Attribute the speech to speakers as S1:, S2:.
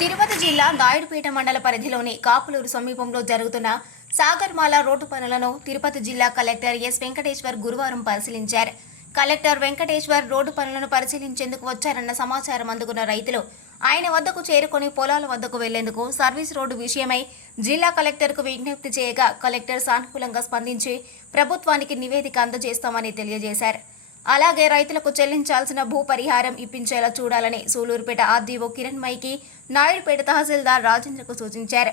S1: తిరుపతి జిల్లా దాయుడుపేట మండల పరిధిలోని కాపులూరు సమీపంలో జరుగుతున్న సాగర్మాల రోడ్డు పనులను తిరుపతి జిల్లా కలెక్టర్ ఎస్ వెంకటేశ్వర్ గురువారం పరిశీలించారు. కలెక్టర్ వెంకటేశ్వర్ రోడ్డు పనులను పరిశీలించేందుకు వచ్చారన్న సమాచారం అందుకున్న రైతులు ఆయన వద్దకు చేరుకొని పొలాల వద్దకు వెళ్ళేందుకు సర్వీస్ రోడ్డు విషయమై జిల్లా కలెక్టర్కు విజ్ఞప్తి చేయగా కలెక్టర్ సానుకూలంగా స్పందించి ప్రభుత్వానికి నివేదిక అందజేస్తామని తెలియజేశారు. అలాగే రైతులకు చెల్లించాల్సిన భూ పరిహారం ఇప్పించేలా చూడాలని సూలూరుపేట ఆర్డీఓ కిరణ్ మైకి నాయుడుపేట తహసీల్దార్ రాజేంద్రకు సూచించారు.